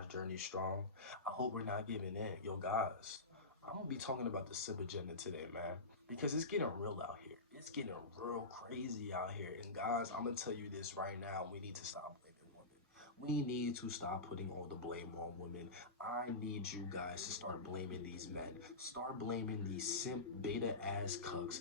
God's journey strong. I hope we're not giving in. Yo, guys, I'm gonna be talking about the Simp agenda today, man, because it's getting real out here. It's getting real crazy out here. And guys, I'm gonna tell you this right now. We need to stop blaming women. We need to stop putting all the blame on women. I need you guys to start blaming these men. Start blaming these simp beta ass cucks.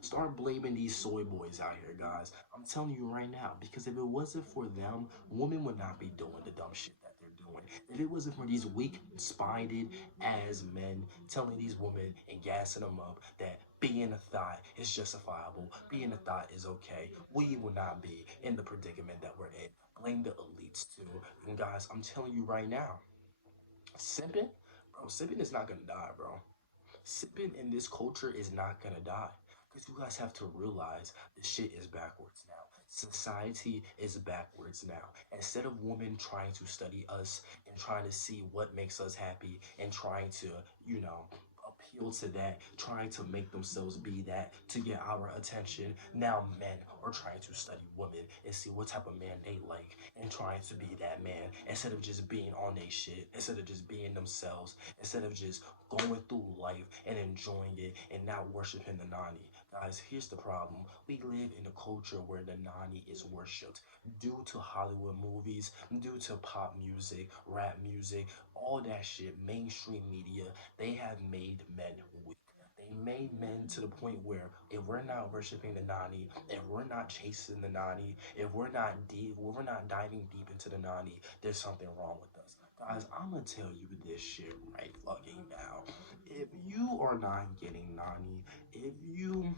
Start blaming these soy boys out here, guys. I'm telling you right now, because if it wasn't for them, women would not be doing the dumb shit that they're doing. If it wasn't for these weak spined as men telling these women and gassing them up that being a thought is justifiable, being a thought is okay, we will not be in the predicament that we're in. Blame the elites too. And guys, I'm telling you right now, simping, bro, simping is not gonna die, bro. Sipping in this culture is not gonna die. Because you guys have to realize the shit is backwards now. Society is backwards now. Instead of women trying to study us and trying to see what makes us happy and trying to, you know, appeal to that, trying to make themselves be that to get our attention, now men are trying to study women and see what type of man they like and trying to be that man instead of just being on their shit, instead of just being themselves, instead of just going through life and enjoying it and not worshiping the nani. Guys, here's the problem. We live in a culture where the nani is worshipped due to Hollywood movies, due to pop music, rap music, all that shit, mainstream media. They have made men weak. They made men to the point where if we're not worshiping the nani, if we're not chasing the nani, if we're not diving deep into the nani, there's something wrong with us. Guys, I'm gonna tell you this shit right fucking now. If you are not getting nani, if you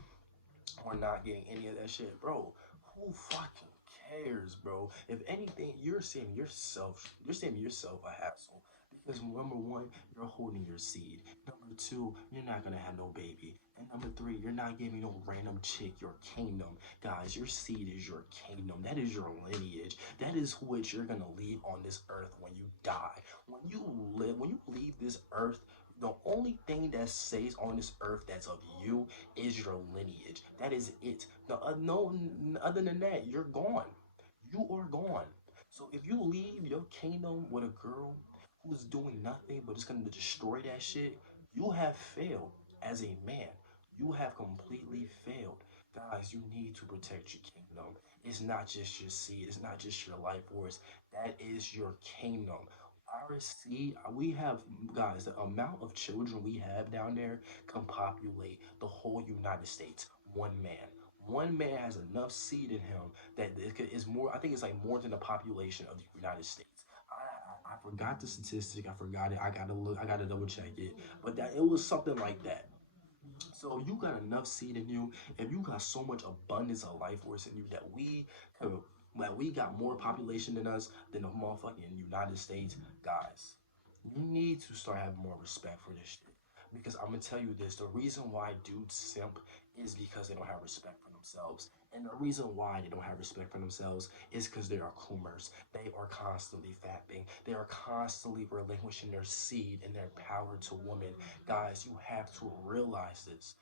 are not getting any of that shit, bro, who fucking cares, bro? If anything, you're saving yourself a hassle. Because number one, you're holding your seed. Number two, you're not gonna have no baby. And number three, you're not giving no random chick your kingdom. Guys, your seed is your kingdom. That is your lineage. That is what you're gonna leave on this earth when you die. When you leave this earth, the only thing that stays on this earth that's of you is your lineage. That is it. No, other than that, you're gone. You are gone. So if you leave your kingdom with a girl who's doing nothing but is gonna destroy that shit, you have failed as a man. You have completely failed. Guys, you need to protect your kingdom. It's not just your seed, it's not just your life force. That is your kingdom. Our seed, we have, guys, the amount of children we have down there can populate the whole United States. One man. One man has enough seed in him that is more. I think it's like more than the population of the United States. I forgot the statistic. I forgot it. I gotta look. I gotta double check it. But that it was something like that. So you got enough seed in you. If you got so much abundance of life force in you that we got more population than us than the motherfucking United States, guys, you need to start having more respect for this shit. Because I'm gonna tell you this, the reason why dudes simp is because they don't have respect for themselves. And the reason why they don't have respect for themselves is because they are coomers. They are constantly fapping. They are constantly relinquishing their seed and their power to women. Guys, you have to realize this.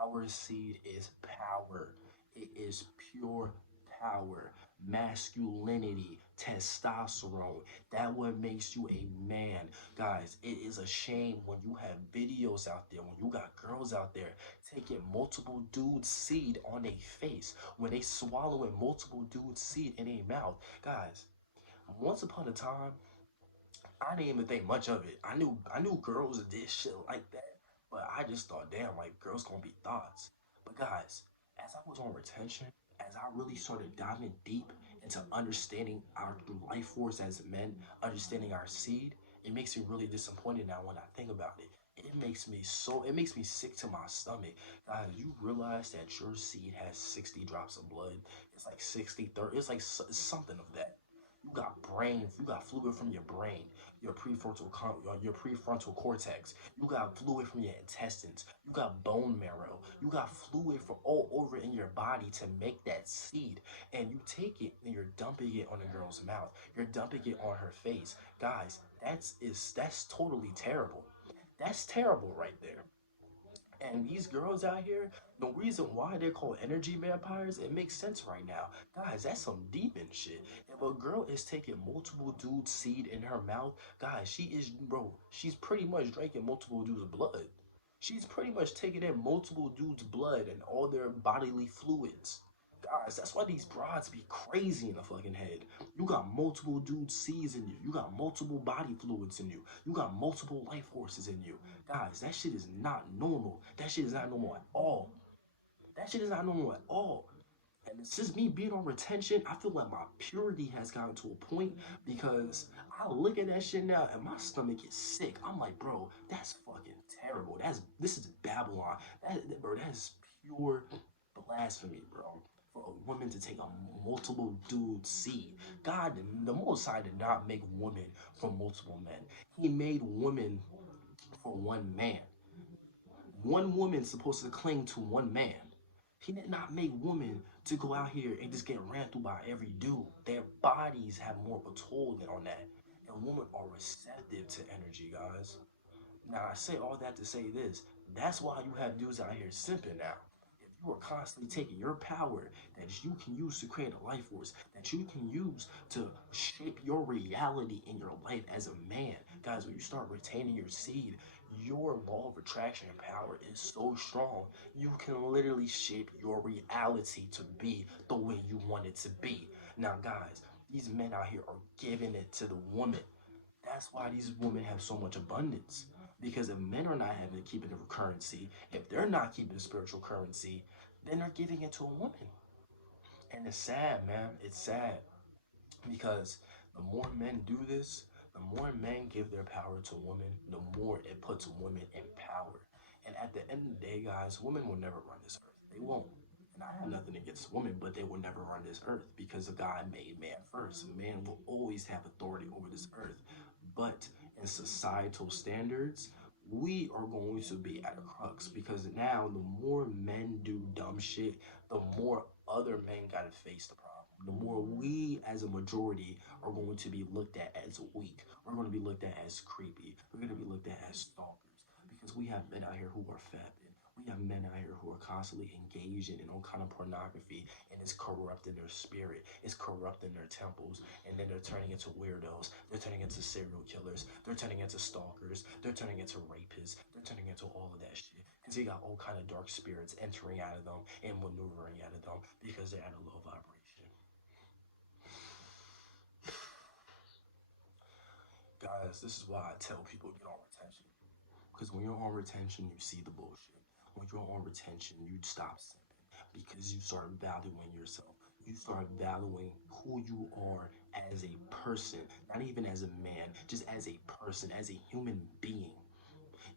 Our seed is power. It is pure power, masculinity, testosterone. That what makes you a man. Guys, it is a shame when you have videos out there, when you got girls out there taking multiple dudes' seed on their face, when they swallowing multiple dudes' seed in their mouth. Guys, once upon a time, I didn't even think much of it. I knew girls did shit like that, but I just thought, damn, like girls gonna be thoughts. But guys, as I was on retention, as I really started diving deep into understanding our life force as men, understanding our seed, it makes me really disappointed now when I think about it. It makes me sick to my stomach. Guys, you realize that your seed has 60 drops of blood. It's like 60, 30, it's like something of that. You got fluid from your brain, your prefrontal cortex. You got fluid from your intestines. You got bone marrow. You got fluid from all over in your body to make that seed. And you take it and you're dumping it on a girl's mouth. You're dumping it on her face. Guys, that's totally terrible. That's terrible right there. And these girls out here, The reason why they're called energy vampires, it makes sense right now. Guys, that's some demon shit. If a girl is taking multiple dudes' seed in her mouth, guys, she's pretty much drinking multiple dudes' blood. She's pretty much taking in multiple dudes' blood and all their bodily fluids. Guys, that's why these broads be crazy in the fucking head. You got multiple dudes' seeds in you. You got multiple body fluids in you. You got multiple life forces in you. Guys, that shit is not normal. That shit is not normal at all. That shit is not normal at all. And it's just me being on retention. I feel like my purity has gotten to a point because I look at that shit now and my stomach is sick. I'm like, bro, that's fucking terrible. This is Babylon. Bro, that is pure blasphemy, bro. For a woman to take a multiple dude seed. God, the Most High did not make women from multiple men. He made women for one man. One woman's supposed to cling to one man. He did not make women to go out here and just get ran through by every dude. Their bodies have more of a toll than on that. And women are receptive to energy, guys. Now, I say all that to say this. That's why you have dudes out here simping now. If you are constantly taking your power that you can use to create a life force, that you can use to shape your reality in your life as a man, guys, when you start retaining your seed, your law of attraction and power is so strong, you can literally shape your reality to be the way you want it to be. Now, guys, these men out here are giving it to the woman. That's why these women have so much abundance. Because if men are not having keeping the currency, if they're not keeping the spiritual currency, then they're giving it to a woman. And it's sad, man. It's sad. Because the more men do this, the more men give their power to women, the more it puts women in power. And at the end of the day, guys, women will never run this earth. They won't. And I have nothing against women, but they will never run this earth because God made man first. Man will always have authority over this earth. But in societal standards, we are going to be at a crux because now the more men do dumb shit, the more other men gotta face the problem. The more we as a majority are going to be looked at as weak. We're going to be looked at as creepy. We're going to be looked at as stalkers because we have men out here who are fapping. We have men out here who are constantly engaging in all kind of pornography, and it's corrupting their spirit. It's corrupting their temples, and then they're turning into weirdos. They're turning into serial killers. They're turning into stalkers. They're turning into rapists. They're turning into all of that shit because they got all kind of dark spirits entering out of them and maneuvering out of them because they're at a low vibration. Guys, this is why I tell people get on retention. Because when you're on retention, you see the bullshit. When you're on retention, you stop simping because you start valuing yourself. You start valuing who you are as a person, not even as a man, just as a person, as a human being.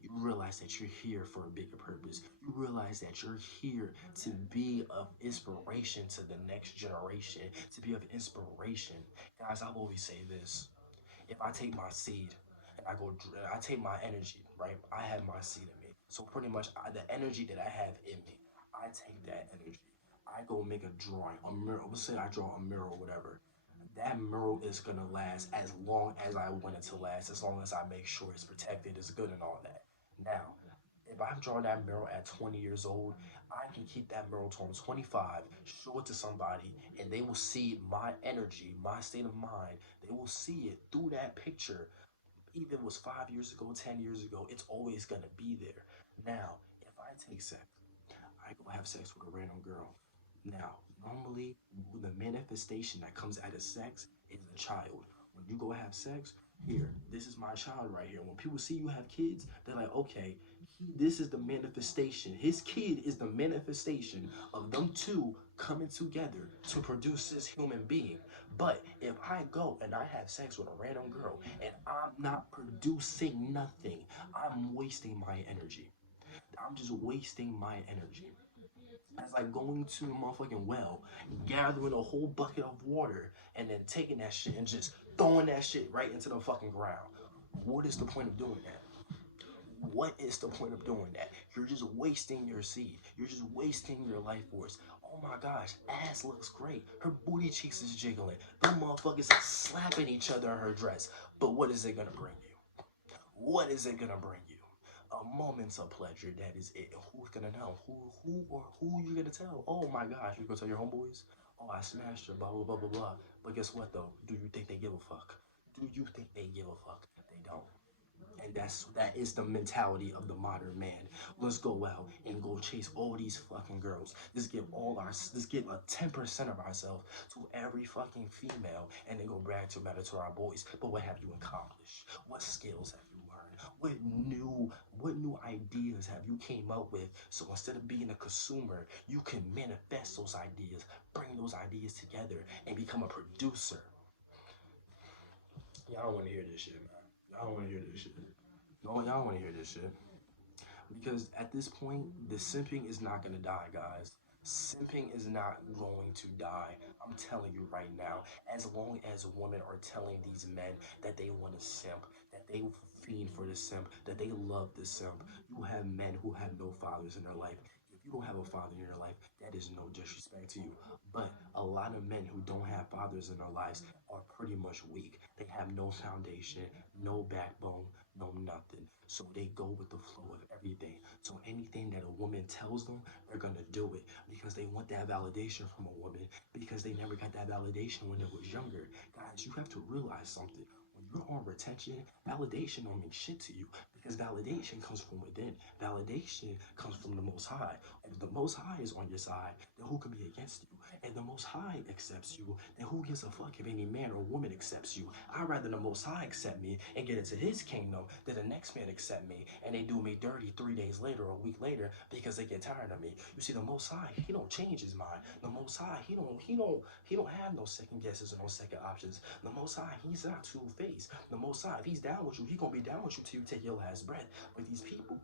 You realize that you're here for a bigger purpose. You realize that you're here to be of inspiration to the next generation, to be of inspiration. Guys, I've always say this. If I take my seed and I take my energy, right? I have my seed in me. So pretty much the energy that I have in me, I take that energy. I go make a drawing, a mural. Let's say I draw a mural, whatever. That mural is gonna last as long as I want it to last, as long as I make sure it's protected, it's good, and all that. Now, if I'm drawing that mural at 20 years old, I can keep that mural till I'm 25, show it to somebody, and they will see my energy, my state of mind. They will see it through that picture. Even if it was 5 years ago, 10 years ago, it's always gonna be there. Now, if I take sex, I go have sex with a random girl. Now, normally, the manifestation that comes out of sex is a child. When you go have sex, here, this is my child right here. When people see you have kids, they're like, okay, this is the manifestation. His kid is the manifestation of them two coming together to produce this human being. But if I go and I have sex with a random girl and I'm not producing nothing, I'm wasting my energy. I'm just wasting my energy. It's like going to a motherfucking well, gathering a whole bucket of water, and then taking that shit and just throwing that shit right into the fucking ground. What is the point of doing that? What is the point of doing that? You're just wasting your seed. You're just wasting your life force. Oh my gosh, ass looks great. Her booty cheeks is jiggling. Them motherfuckers slapping each other in her dress. But what is it gonna bring you? What is it gonna bring you? A moment's of pleasure, that is it. And who's gonna know? Who you gonna tell? Oh my gosh, you gonna tell your homeboys? Oh, I smashed her, blah blah blah blah blah. But guess what though? Do you think they give a fuck? Do you think they give a fuck? They don't. And that is the mentality of the modern man. Let's go out and go chase all these fucking girls. Let's give a 10% of ourselves to every fucking female, and then go brag to matter to our boys. But what have you accomplished? What skills have you learned? What new ideas have you came up with? So instead of being a consumer, you can manifest those ideas, bring those ideas together, and become a producer. Y'all don't want to hear this shit, man. Y'all don't want to hear this shit. No, y'all don't want to hear this shit. Because at this point, the simping is not going to die, guys. Simping is not going to die. I'm telling you right now. As long as women are telling these men that they want to simp, that they fiend for the simp, that they love the simp, you have men who have no fathers in their life. If you don't have a father in your life, that is no disrespect to you. But a lot of men who don't have fathers in their lives are pretty much weak. They have no foundation, no backbone, no nothing. So they go with the flow of everything. So anything that a woman tells them, they're gonna do it because they want that validation from a woman because they never got that validation when they was younger. Guys, you have to realize something. When you're on retention, validation don't mean shit to you because validation comes from within. Validation comes from the Most High. If the Most High is on your side, then who can be against you? And the Most High accepts you, then who gives a fuck if any man or woman accepts you? I'd rather the Most High accept me and get into His kingdom than the next man accept me and they do me dirty 3 days later or a week later because they get tired of me. You see, the Most High, He don't change His mind. The Most High, He don't have no second guesses or no second options. The Most High, He's not two-faced. The Most High, if He's down with you, He gonna be down with you till you take your last breath. But these people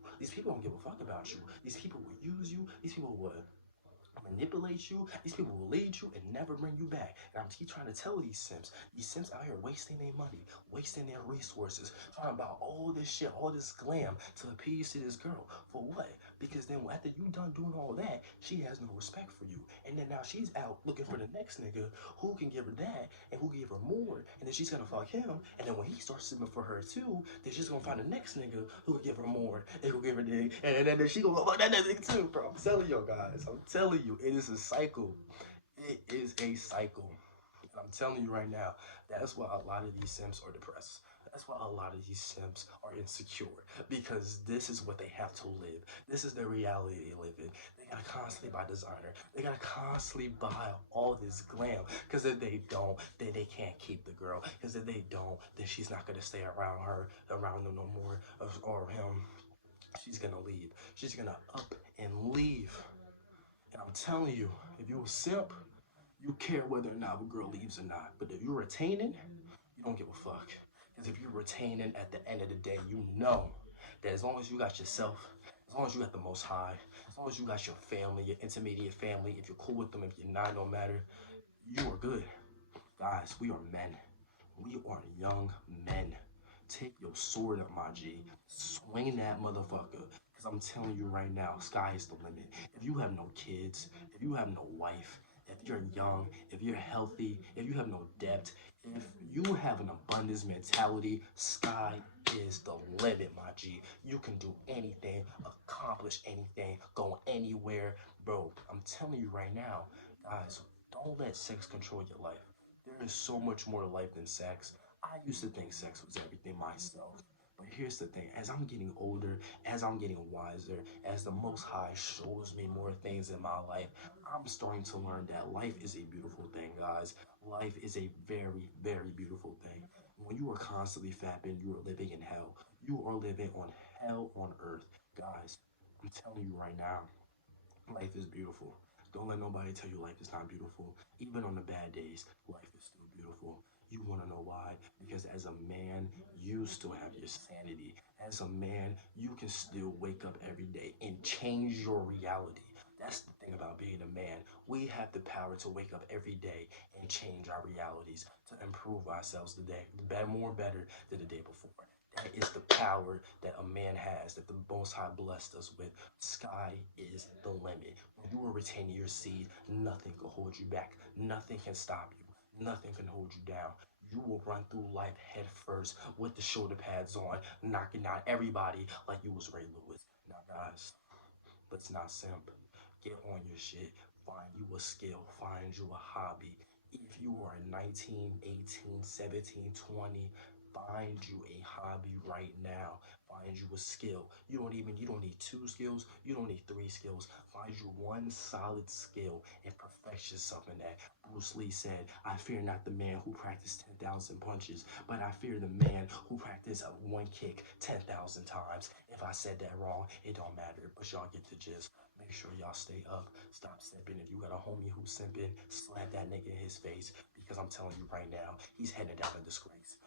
don't give a fuck about you. These people will use you. These people will manipulate you. These people will lead you and never bring you back. And I'm keep trying to tell these simps out here wasting their money, wasting their resources, trying about all this shit, all this glam to appease to this girl. For what? Because then after you done doing all that, she has no respect for you. And then now she's out looking for the next nigga who can give her that and who can give her more. And then she's gonna fuck him. And then when he starts sipping for her too, then she's gonna find the next nigga who will give her more and who give her dick. And then she gonna fuck that nigga too, bro. I'm telling you guys. I'm telling you, it is a cycle. It is a cycle. And I'm telling you right now, that's why a lot of these simps are depressed. That's why a lot of these simps are insecure because this is what they have to live. This is the reality they live in. They gotta constantly buy designer. They gotta constantly buy all this glam because if they don't, then they can't keep the girl. Because if they don't, then she's not gonna stay around them no more, or him. She's gonna leave. She's gonna up and leave. And I'm telling you, if you're a simp, you care whether or not a girl leaves or not. But if you're retaining, you don't give a fuck. Because if you're retaining at the end of the day, you know that as long as you got yourself, as long as you got the Most High, as long as you got your family, your intermediate family, if you're cool with them, if you're not, no matter, you are good. Guys, we are men. We are young men. Take your sword up, my G. Swing that motherfucker. Because I'm telling you right now, sky is the limit. If you have no kids, if you have no wife, if you're young, if you're healthy, if you have no debt, if you have an abundance mentality, sky is the limit, my G. You can do anything, accomplish anything, go anywhere. Bro, I'm telling you right now, guys, don't let sex control your life. There is so much more to life than sex. I used to think sex was everything myself. But here's the thing, as I'm getting older, as I'm getting wiser, as the Most High shows me more things in my life, I'm starting to learn that life is a beautiful thing, guys. Life is a very, very beautiful thing. When you are constantly fapping, you are living in hell. You are living on hell on earth. Guys, I'm telling you right now, life is beautiful. Don't let nobody tell you life is not beautiful. Even on the bad days, life is still beautiful. You want to know why? Because as a man, you still have your sanity. As a man, you can still wake up every day and change your reality. That's the thing about being a man. We have the power to wake up every day and change our realities to improve ourselves today, better, more better than the day before. That is the power that a man has, that the Most High blessed us with. Sky is the limit. When you are retaining your seed, nothing can hold you back. Nothing can stop you. Nothing can hold you down. you will run through life head first with the shoulder pads on, knocking out everybody like you was Ray Lewis. Now, guys, let's not simp. Get on your shit. Find you a skill. Find you a hobby. If you are 19, 18, 17, 20, find you a hobby right now. Find you a skill. You don't need two skills. You don't need three skills. Find you one solid skill and perfect yourself in that. Bruce Lee said, I fear not the man who practiced 10,000 punches, but I fear the man who practiced one kick 10,000 times. If I said that wrong, it don't matter, but y'all get the gist. Make sure y'all stay up. Stop simping. If you got a homie who's simping, slap that nigga in his face because I'm telling you right now, he's headed down in disgrace.